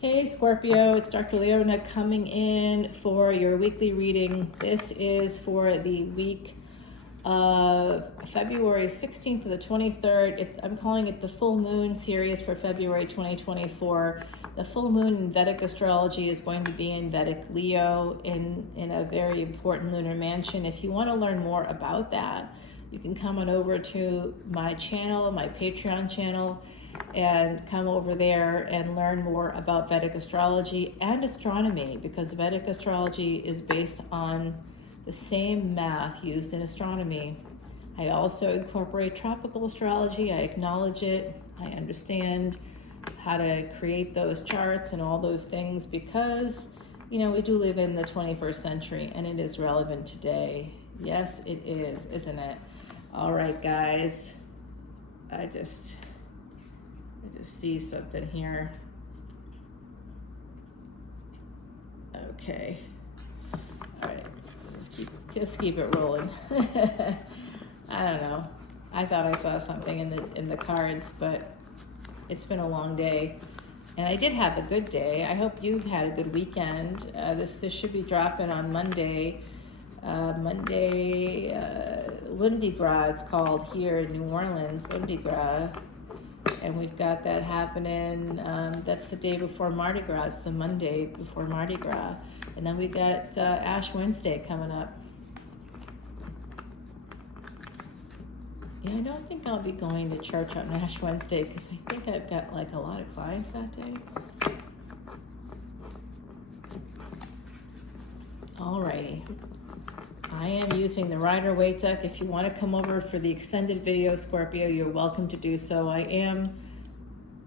Hey Scorpio, it's Dr. Leona coming in for your weekly reading. This is for the week of February 16th to the 23rd. I'm calling it the full moon series for February 2024. The full moon in Vedic astrology is going to be in Vedic Leo in a very important lunar mansion. If you want to learn more about that, you can come on over to my channel, my Patreon channel, and come over there and learn more about Vedic astrology and astronomy, because Vedic astrology is based on the same math used in astronomy. I also incorporate tropical astrology. I acknowledge it. I understand how to create those charts and all those things because, you know, we do live in the 21st century and it is relevant today. Yes, it is, isn't it? All right, guys. I just see something here. Okay. All right. Just keep it rolling. I don't know. I thought I saw something in the cards, but it's been a long day, and I did have a good day. I hope you've had a good weekend. This should be dropping on Monday. Lundi Gras, it's called here in New Orleans, Lundi Gras. And we've got that happening. That's the day before Mardi Gras. It's the Monday before Mardi Gras. And then we got Ash Wednesday coming up. Yeah, I don't think I'll be going to church on Ash Wednesday because I think I've got like a lot of clients that day. Alrighty. I am using the Rider-Waite deck. If you want to come over for the extended video, Scorpio, you're welcome to do so. I am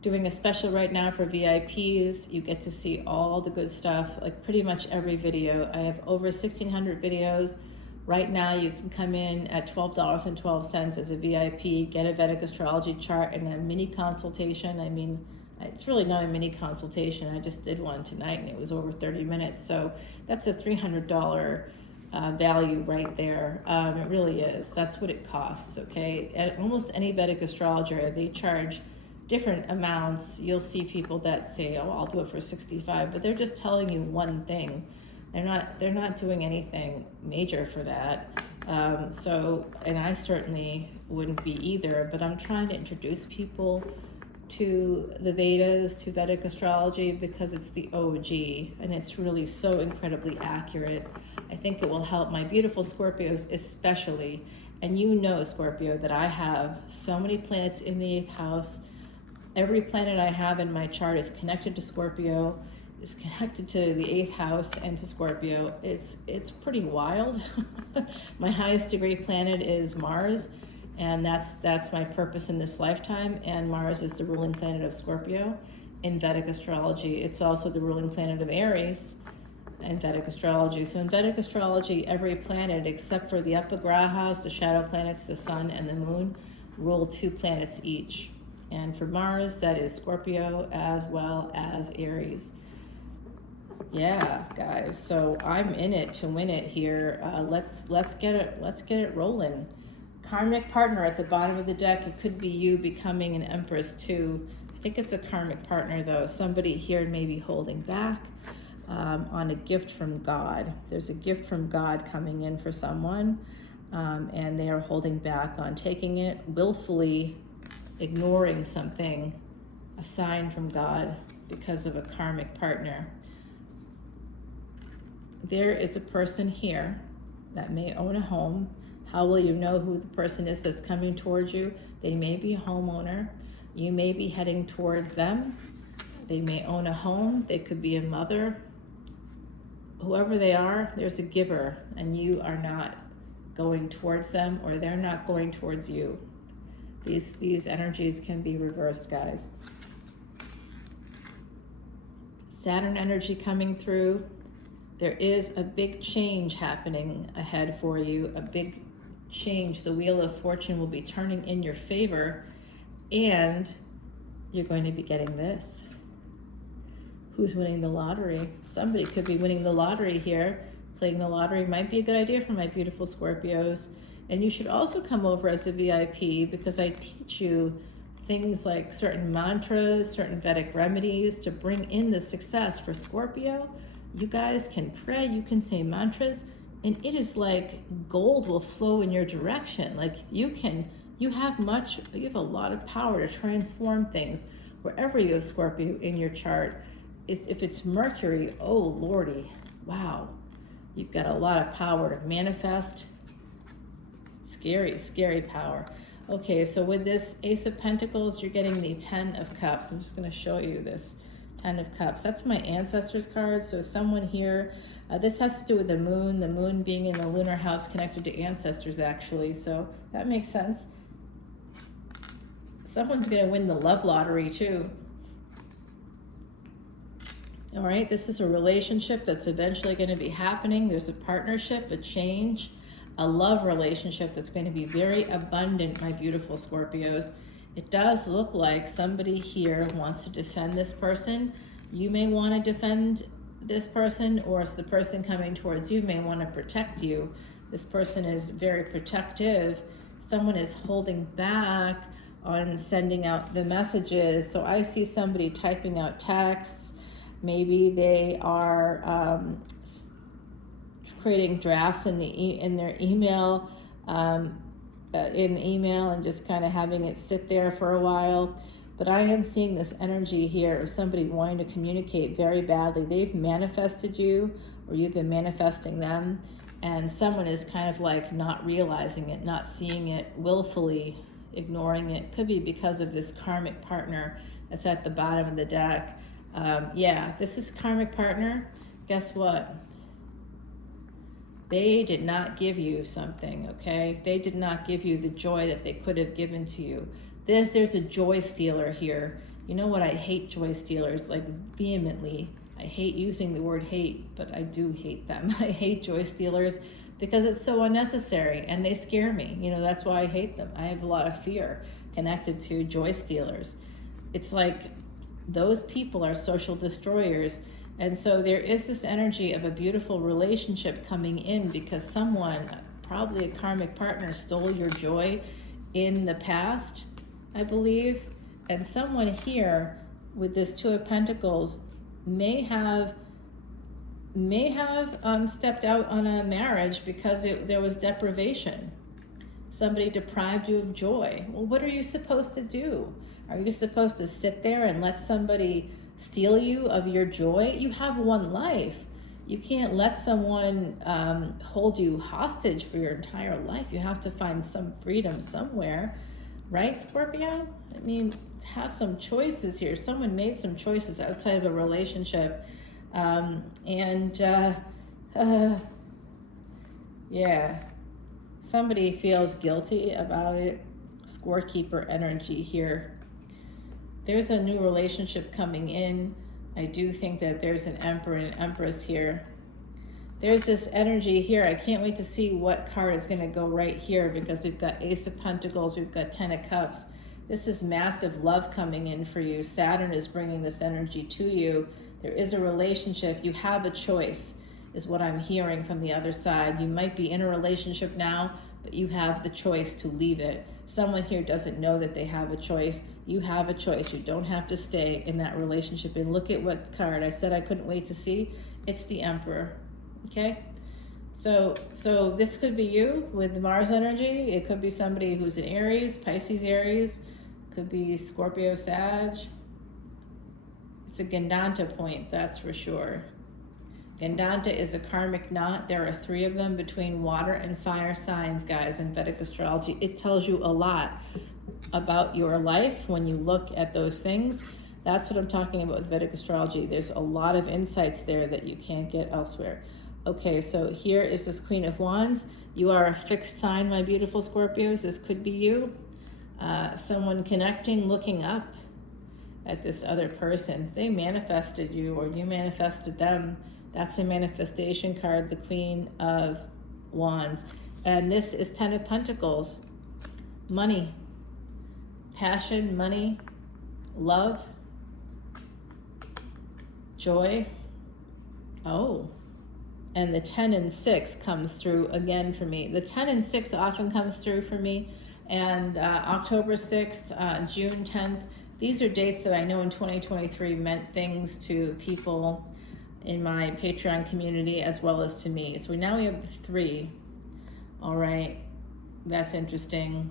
doing a special right now for VIPs. You get to see all the good stuff, like pretty much every video. I have over 1,600 videos. Right now, you can come in at $12.12 as a VIP, get a Vedic astrology chart and a mini consultation. I mean, it's really not a mini consultation. I just did one tonight and it was over 30 minutes. So that's a $300 value right there. It really is. That's what it costs, okay? At almost any Vedic astrologer, they charge different amounts. You'll see people that say, oh, I'll do it for 65, but they're just telling you one thing. They're not doing anything major for that. And I certainly wouldn't be either, but I'm trying to introduce people to the Vedas, to Vedic astrology, because it's the OG and it's really so incredibly accurate. I think it will help my beautiful Scorpios especially. And you know, Scorpio, that I have so many planets in the 8th house. Every planet I have in my chart is connected to Scorpio, is connected to the 8th house and to Scorpio. It's pretty wild. My highest degree planet is Mars, and that's my purpose in this lifetime. And Mars is the ruling planet of Scorpio in Vedic astrology. It's also the ruling planet of Aries in Vedic astrology. So in Vedic astrology, every planet except for the Upagrahas, the shadow planets, the sun and the moon, rule 2 planets each. And for Mars, that is Scorpio as well as Aries. Yeah, guys. So I'm in it to win it here. Let's get it rolling. Karmic partner at the bottom of the deck. It could be you becoming an Empress too. I think it's a karmic partner though. Somebody here may be holding back on a gift from God. There's a gift from God coming in for someone, and they are holding back on taking it, willfully ignoring something, a sign from God because of a karmic partner. There is a person here that may own a home. How will you know who the person is that's coming towards you? They may be a homeowner. You may be heading towards them. They may own a home. They could be a mother. Whoever they are, there's a giver, and you are not going towards them, or they're not going towards you. These energies can be reversed, guys. Saturn energy coming through. There is a big change happening ahead for you, a big change. The wheel of fortune will be turning in your favor, and you're going to be getting this. Who's winning the lottery? Somebody could be winning the lottery here. Playing the lottery might be a good idea for my beautiful Scorpios. And you should also come over as a VIP because I teach you things like certain mantras, certain Vedic remedies to bring in the success. For Scorpio, you guys can pray, you can say mantras, and it is like gold will flow in your direction. Like you have a lot of power to transform things wherever you have Scorpio in your chart. If it's Mercury, oh Lordy, wow. You've got a lot of power to manifest. Scary, scary power. Okay, so with this Ace of Pentacles, you're getting the 10 of Cups. I'm just going to show you this 10 of Cups. That's my ancestors card. So someone here, this has to do with the moon being in the lunar house connected to ancestors, actually. So that makes sense. Someone's going to win the love lottery, too. All right, this is a relationship that's eventually going to be happening. There's a partnership, a change, a love relationship that's going to be very abundant, my beautiful Scorpios. It does look like somebody here wants to defend this person. You may want to defend this person, or the person coming towards you may want to protect you. This person is very protective. Someone is holding back on sending out the messages. So I see somebody typing out texts. Maybe they are creating drafts in their email, and just kind of having it sit there for a while. But I am seeing this energy here of somebody wanting to communicate very badly. They've manifested you, or you've been manifesting them, and someone is kind of like not realizing it, not seeing it, willfully ignoring it. Could be because of this karmic partner that's at the bottom of the deck. Yeah, this is karmic partner. Guess what? They did not give you something, okay? They did not give you the joy that they could have given to you. There's a joy stealer here. You know what? I hate joy stealers, like vehemently. I hate using the word hate, but I do hate them. I hate joy stealers because it's so unnecessary and they scare me. You know, that's why I hate them. I have a lot of fear connected to joy stealers. It's like those people are social destroyers. And so there is this energy of a beautiful relationship coming in because someone, probably a karmic partner, stole your joy in the past, I believe. And someone here with this Two of Pentacles may have stepped out on a marriage because there was deprivation. Somebody deprived you of joy. Well, what are you supposed to do? Are you supposed to sit there and let somebody steal you of your joy? You have one life. You can't let someone hold you hostage for your entire life. You have to find some freedom somewhere, right, Scorpio? I mean, have some choices here. Someone made some choices outside of a relationship. Yeah, somebody feels guilty about it. Scorekeeper energy here. There's a new relationship coming in. I do think that there's an Emperor and an Empress here. There's this energy here. I can't wait to see what card is going to go right here because we've got Ace of Pentacles, we've got 10 of Cups. This is massive love coming in for you. Saturn is bringing this energy to you. There is a relationship. You have a choice, is what I'm hearing from the other side. You might be in a relationship now, but you have the choice to leave it. Someone here doesn't know that they have a choice. You have a choice. You don't have to stay in that relationship. And look at what card I said I couldn't wait to see. It's the Emperor. Okay? So this could be you with Mars energy. It could be somebody who's in Aries, Pisces, Aries. Could be Scorpio, Sag. It's a Gandanta point, that's for sure. Gandanta is a karmic knot. There are 3 of them between water and fire signs, guys, in Vedic astrology. It tells you a lot about your life when you look at those things. That's what I'm talking about with Vedic astrology. There's a lot of insights there that you can't get elsewhere. Okay, so here is this Queen of Wands. You are a fixed sign, my beautiful Scorpios. This could be you. Someone connecting, looking up at this other person. They manifested you or you manifested them. That's a manifestation card, the Queen of Wands. And this is 10 of Pentacles. Money, passion, money, love, joy. Oh, and the 10 and 6 comes through again for me. The 10 and 6 often comes through for me. And October 6th, June 10th, these are dates that I know in 2023 meant things to people in my Patreon community as well as to me. So now we have 3. All right, that's interesting.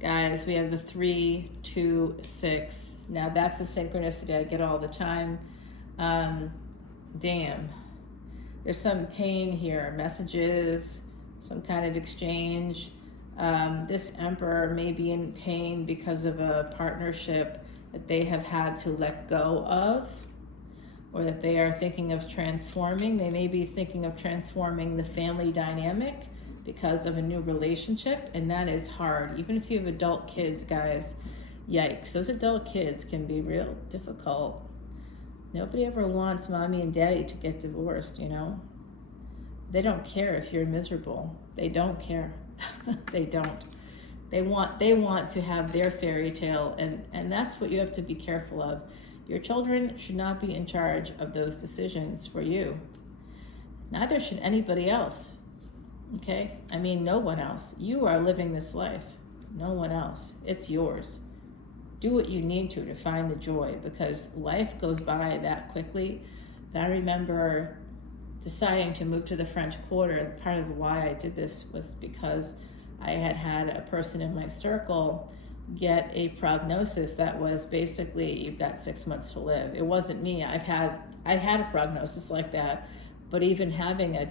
Guys, we have the 3, 2, 6. Now that's a synchronicity I get all the time. Damn. There's some pain here, messages, some kind of exchange. This emperor may be in pain because of a partnership that they have had to let go of, or that they are thinking of transforming. They may be thinking of transforming the family dynamic because of a new relationship, and that is hard. Even if you have adult kids, guys, yikes. Those adult kids can be real difficult. Nobody ever wants mommy and daddy to get divorced, you know? They don't care if you're miserable. They don't care. They don't. They want to have their fairy tale, and that's what you have to be careful of. Your children should not be in charge of those decisions for you. Neither should anybody else. Okay? I mean, no one else. You are living this life. No one else. It's yours. Do what you need to find the joy, because life goes by that quickly. And I remember deciding to move to the French Quarter. Part of why I did this was because I had a person in my circle get a prognosis that was basically, you've got 6 months to live. It wasn't me. I had a prognosis like that, but even having I had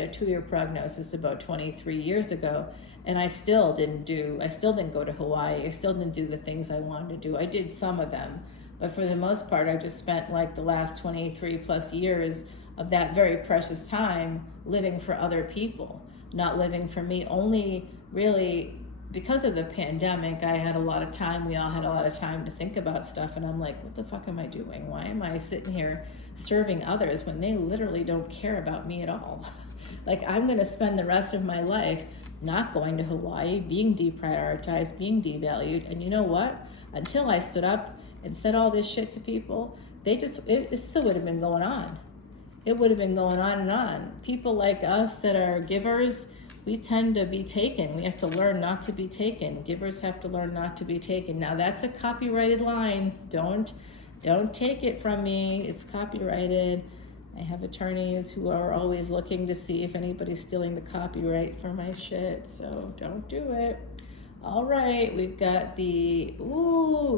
a 2-year prognosis about 23 years ago, and I still didn't go to Hawaii. I still didn't do the things I wanted to do. I did some of them, but for the most part, I just spent like the last 23 plus years of that very precious time living for other people, not living for me. Only really because of the pandemic, I had a lot of time. We all had a lot of time to think about stuff, and I'm like, what the fuck am I doing? Why am I sitting here serving others when they literally don't care about me at all? Like, I'm gonna spend the rest of my life not going to Hawaii, being deprioritized, being devalued. And you know what? Until I stood up and said all this shit to people, it still would have been going on. It would have been going on and on. People like us that are givers, we tend to be taken. We have to learn not to be taken. Givers have to learn not to be taken. Now that's a copyrighted line. Don't take it from me. It's copyrighted. I have attorneys who are always looking to see if anybody's stealing the copyright for my shit, so don't do it. All right, we've got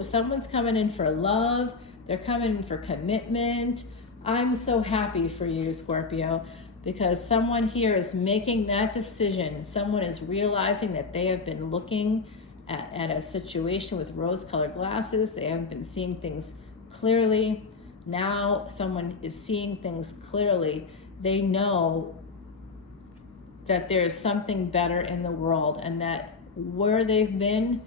someone's coming in for love. They're coming in for commitment. I'm so happy for you, Scorpio, because someone here is making that decision. Someone is realizing that they have been looking at a situation with rose-colored glasses. They haven't been seeing things clearly. Now someone is seeing things clearly. They know that there is something better in the world, and that where they've been,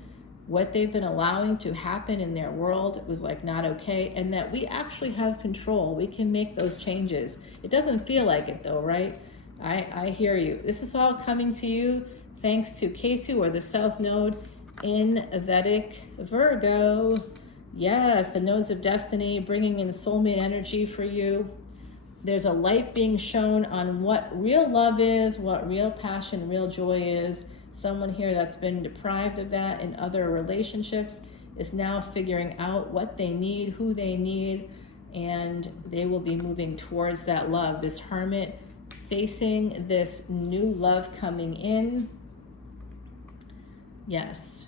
what they've been allowing to happen in their world was like not okay, and that we actually have control. We can make those changes. It doesn't feel like it though, right? I hear you. This is all coming to you thanks to Ketu, or the South Node in Vedic Virgo. Yes, the nodes of destiny, bringing in soulmate energy for you. There's a light being shown on what real love is, what real passion, real joy is. Someone here that's been deprived of that in other relationships is now figuring out what they need, who they need, and they will be moving towards that love. This hermit facing this new love coming in. Yes.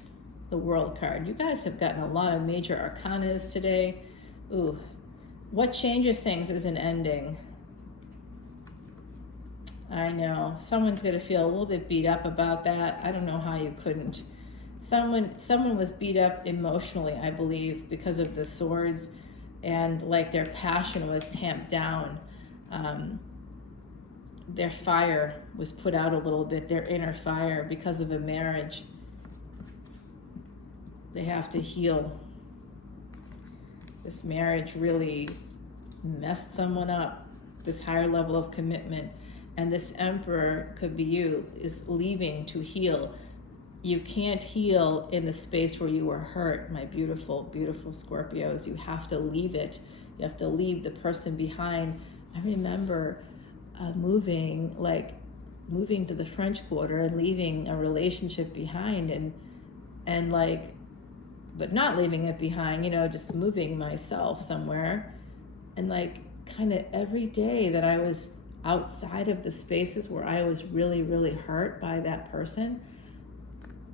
The World card. You guys have gotten a lot of major arcanas today. Ooh, what changes things is an ending. I know. Someone's going to feel a little bit beat up about that. I don't know how you couldn't. Someone was beat up emotionally, I believe, because of the swords, and like their passion was tamped down. Their fire was put out a little bit, their inner fire, because of a marriage. They have to heal. This marriage really messed someone up, this higher level of commitment. And this emperor, could be you, is leaving to heal. You can't heal in the space where you were hurt, my beautiful, beautiful Scorpios. You have to leave it. You have to leave the person behind. I remember moving to the French Quarter and leaving a relationship behind, and and like, but not leaving it behind, you know, just moving myself somewhere. And like, kind of every day that I was outside of the spaces where I was really, really hurt by that person,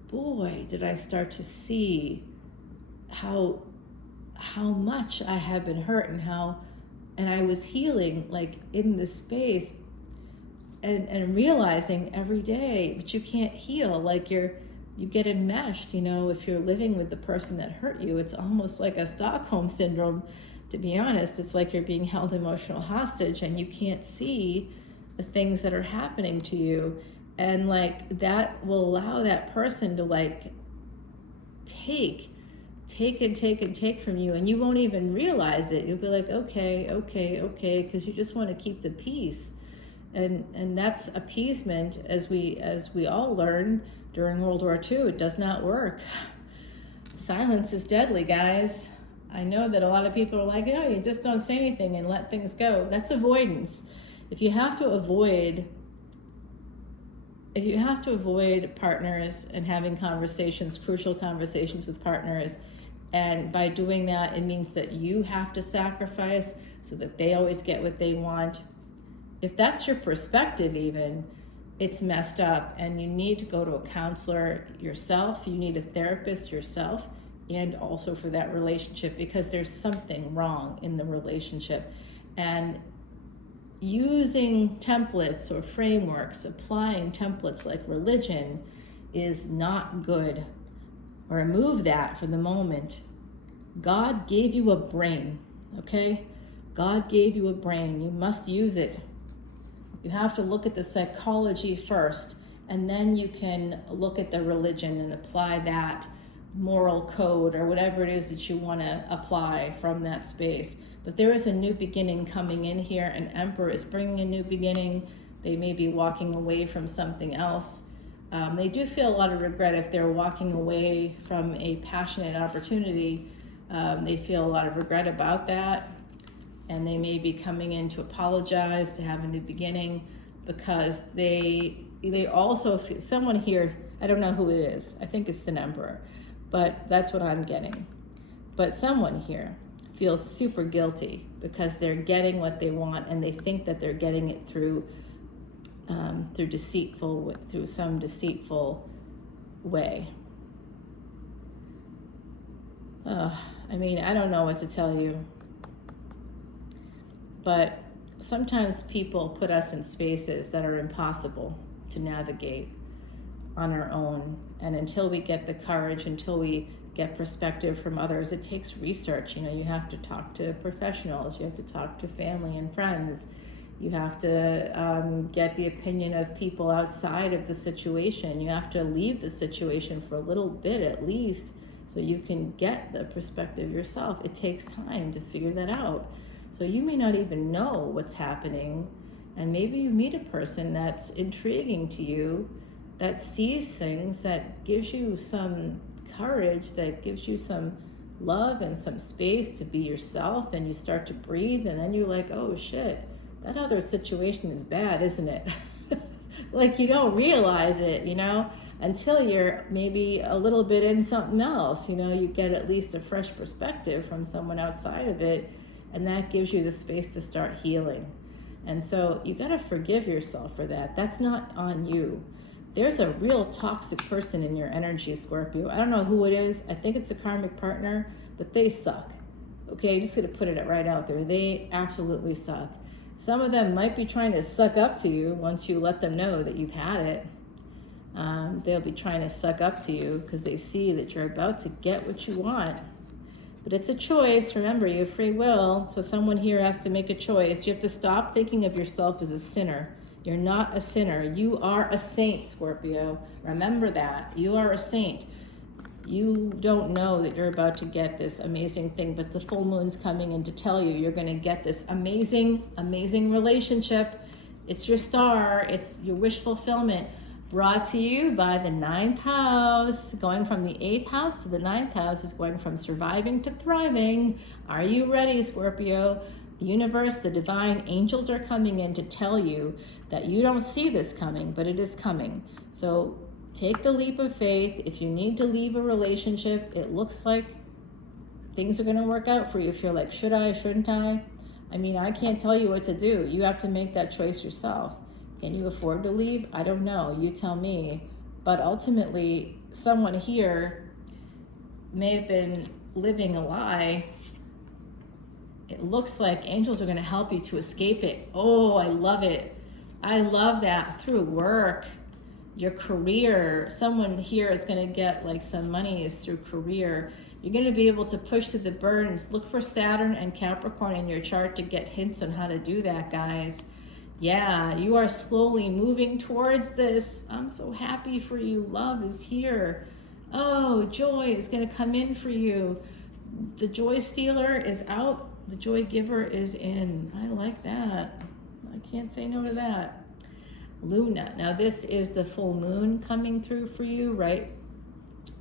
boy, did I start to see how much I have been hurt, and I was healing like in the space, and realizing every day, but you can't heal, like you get enmeshed, you know, if you're living with the person that hurt you. It's almost like a Stockholm syndrome, to be honest. It's like you're being held emotional hostage and you can't see the things that are happening to you. And like that will allow that person to like take from you, and you won't even realize it. You'll be like, okay, because you just want to keep the peace. And that's appeasement, as we all learned during World War II. It does not work. Silence is deadly, guys. I know that a lot of people are like, you just don't say anything and let things go. That's avoidance. If you have to avoid partners and having conversations, crucial conversations with partners, and by doing that, it means that you have to sacrifice so that they always get what they want. If that's your perspective even, it's messed up, and you need to go to a counselor yourself. You need a therapist yourself, and also for that relationship, because there's something wrong in the relationship. And using templates or frameworks, applying templates like religion, is not good. Remove that for the moment. God gave you a brain, okay? God gave you a brain. You must use it. You have to look at the psychology first, and then you can look at the religion and apply that moral code or whatever it is that you want to apply from that space. But there is a new beginning coming in here. An emperor is bringing a new beginning. They may be walking away from something else. They do feel a lot of regret if they're walking away from a passionate opportunity. They feel a lot of regret about that. And they may be coming in to apologize, to have a new beginning, because they also feel, someone here, I don't know who it is, I think it's an emperor, but that's what I'm getting. But someone here feels super guilty because they're getting what they want, and they think that they're getting it through some deceitful way. I mean, I don't know what to tell you. But sometimes people put us in spaces that are impossible to navigate on our own. And until we get the courage, until we get perspective from others, it takes research. You know, you have to talk to professionals, you have to talk to family and friends, you have to get the opinion of people outside of the situation. You have to leave the situation for a little bit at least, so you can get the perspective yourself. It takes time to figure that out. So you may not even know what's happening, and maybe you meet a person that's intriguing to you, that sees things, that gives you some courage, that gives you some love and some space to be yourself, and you start to breathe, and then you're like, oh shit, that other situation is bad, isn't it? Like, you don't realize it, you know, until you're maybe a little bit in something else. You know, you get at least a fresh perspective from someone outside of it, and that gives you the space to start healing. And so you got to forgive yourself for that. That's not on you. There's a real toxic person in your energy, Scorpio. I don't know who it is. I think it's a karmic partner, but they suck. Okay, I'm just going to put it right out there. They absolutely suck. Some of them might be trying to suck up to you once you let them know that you've had it. They'll be trying to suck up to you because they see that you're about to get what you want. But it's a choice. Remember, you have free will. So someone here has to make a choice. You have to stop thinking of yourself as a sinner. You're not a sinner. You are a saint, Scorpio. Remember that. You are a saint. You don't know that you're about to get this amazing thing, but the full moon's coming in to tell you you're going to get this amazing, amazing relationship. It's your star. It's your wish fulfillment. Brought to you by the 9th house. Going from the 8th house to the 9th house is going from surviving to thriving. Are you ready, Scorpio? The universe, the divine angels are coming in to tell you that you don't see this coming, but it is coming. So take the leap of faith. If you need to leave a relationship, it looks like things are going to work out for you. If you're like, should I, shouldn't I? I mean, I can't tell you what to do. You have to make that choice yourself. Can you afford to leave? I don't know. You tell me. But ultimately, someone here may have been living a lie. It looks like angels are going to help you to escape it. Oh, I love it. I love that. Through work, your career, someone here is going to get like some money is through career. You're going to be able to push through the burdens. Look for Saturn and Capricorn in your chart to get hints on how to do that, guys. Yeah, you are slowly moving towards this. I'm so happy for you. Love is here. Oh, joy is going to come in for you. The joy stealer is out. The joy giver is in. I like that. I can't say no to that. Luna. Now this is the full moon coming through for you, right?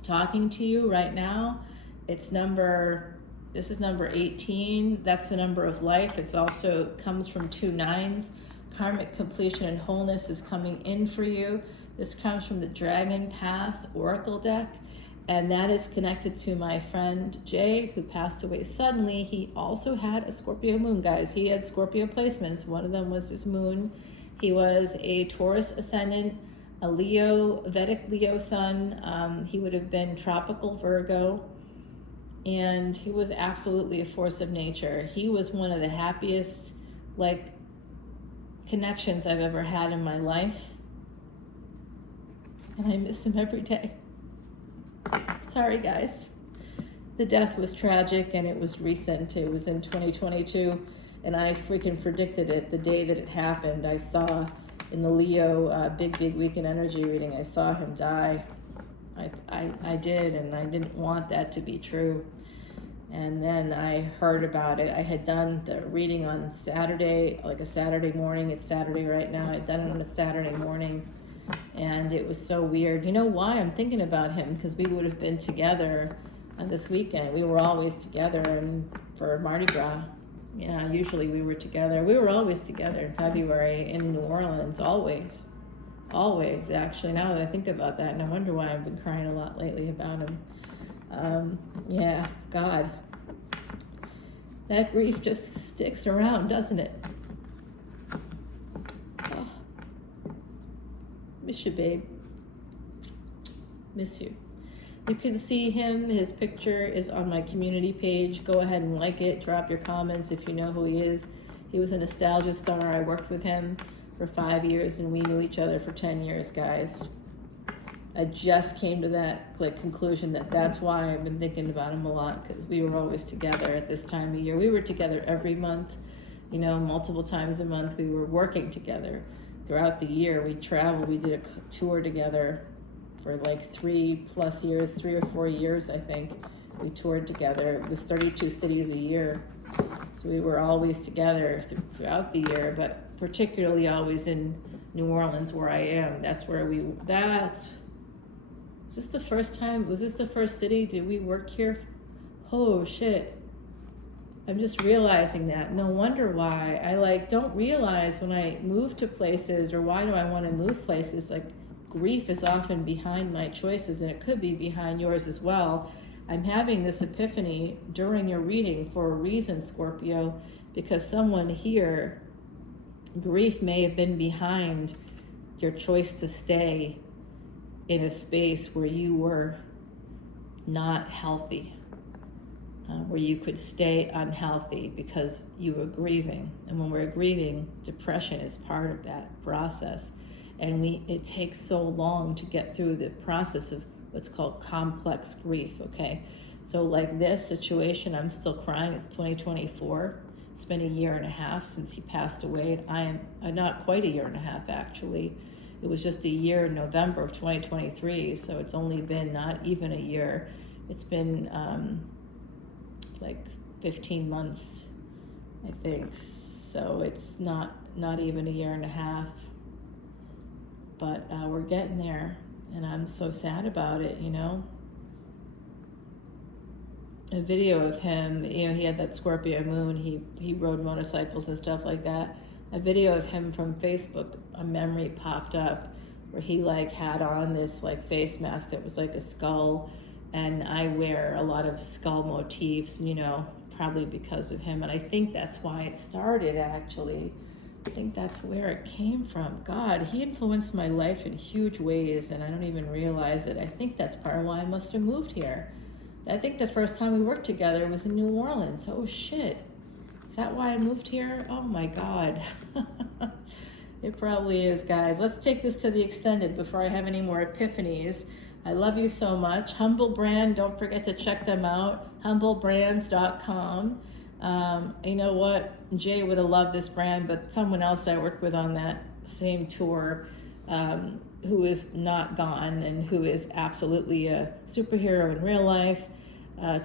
Talking to you right now. This is number 18. That's the number of life. It's also comes from 2 9s. Karmic completion and wholeness is coming in for you. This comes from the Dragon Path Oracle deck. And that is connected to my friend Jay, who passed away suddenly. He also had a Scorpio moon, guys. He had Scorpio placements. One of them was his moon. He was a Taurus ascendant, a Leo, Vedic Leo sun. He would have been tropical Virgo. And he was absolutely a force of nature. He was one of the happiest, like, connections I've ever had in my life. And I miss him every day. Sorry, guys. The death was tragic and it was recent. It was in 2022 and I freaking predicted it the day that it happened. I saw in the Leo big weekend energy reading, I saw him die. I did, and I didn't want that to be true. And then I heard about it. I had done the reading on Saturday, like a Saturday morning. It's Saturday right now. I'd done it on a Saturday morning. And it was so weird. You know why I'm thinking about him? Because we would have been together on this weekend. We were always together for Mardi Gras. Yeah, usually we were together. We were always together in February in New Orleans, always. Always, actually, now that I think about that. And I wonder why I've been crying a lot lately about him. Yeah, God. That grief just sticks around, doesn't it? Oh. Miss you, babe. Miss you. You can see him. His picture is on my community page. Go ahead and like it. Drop your comments if you know who he is. He was a nostalgia star. I worked with him for 5 years, and we knew each other for 10 years, guys. I just came to that conclusion that that's why I've been thinking about him a lot, because we were always together at this time of year. We were together every month, you know, multiple times a month. We were working together throughout the year. We traveled. We did a tour together for like 3+ years, 3 or 4 years, I think. We toured together. It was 32 cities a year. So we were always together throughout the year, but particularly always in New Orleans, where I am. That's where is this the first time? Was this the first city? Did we work here? Oh, shit. I'm just realizing that. No wonder why. I don't realize when I move to places, or why do I want to move places? Like, grief is often behind my choices, and it could be behind yours as well. I'm having this epiphany during your reading for a reason, Scorpio, because someone here, grief may have been behind your choice to stay in a space where you were not healthy, where you could stay unhealthy because you were grieving. And when we're grieving, depression is part of that process. And it takes so long to get through the process of what's called complex grief, okay? So like this situation, I'm still crying. It's 2024. It's been 1.5 years since he passed away. I am not quite 1.5 years, actually. It was just a year in November of 2023, so it's only been not even a year. It's been like 15 months, I think. So it's not even 1.5 years. But we're getting there, and I'm so sad about it, you know. A video of him, you know, he had that Scorpio moon, he rode motorcycles and stuff like that. A video of him from Facebook, a memory popped up where he like had on this like face mask that was like a skull, and I wear a lot of skull motifs, you know, probably because of him. And I think that's why it started, actually. I think that's where it came from. God, he influenced my life in huge ways, and I don't even realize it. I think that's part of why I must have moved here. I think the first time we worked together was in New Orleans. Oh shit. Is that why I moved here? Oh my God. It probably is, guys. Let's take this to the extended before I have any more epiphanies. I love you so much. Humble Brand, don't forget to check them out. Humblebrands.com. You know what? Jay would have loved this brand, but someone else I worked with on that same tour, who is not gone and who is absolutely a superhero in real life,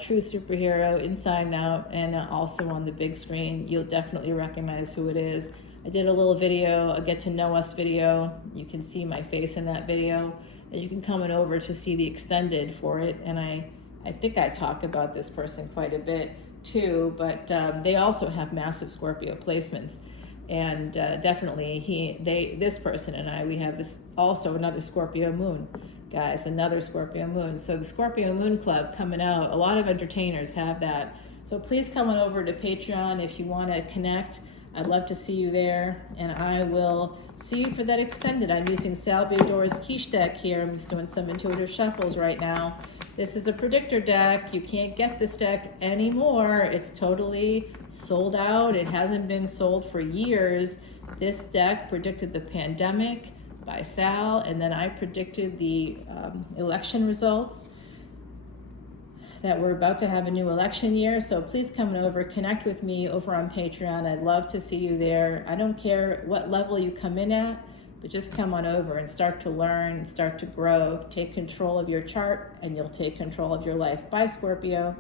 true superhero inside and out, and also on the big screen. You'll definitely recognize who it is. I did a little video, a get to know us video. You can see my face in that video, and you can come on over to see the extended for it. And I think I talk about this person quite a bit too, but they also have massive Scorpio placements, and definitely this person and I, we have this also another Scorpio moon, guys, another Scorpio moon. So the Scorpio Moon Club coming out, a lot of entertainers have that. So please come on over to Patreon if you want to connect. I'd love to see you there, and I will see you for that extended. I'm using Salvador's Quiche deck here. I'm just doing some intuitive shuffles right now. This is a predictor deck. You can't get this deck anymore. It's totally sold out. It hasn't been sold for years. This deck predicted the pandemic by Sal, and then I predicted the election results, that we're about to have a new election year. So please come over, connect with me over on Patreon. I'd love to see you there. I don't care what level you come in at, but just come on over and start to learn, start to grow, take control of your chart, and you'll take control of your life. Bye, Scorpio.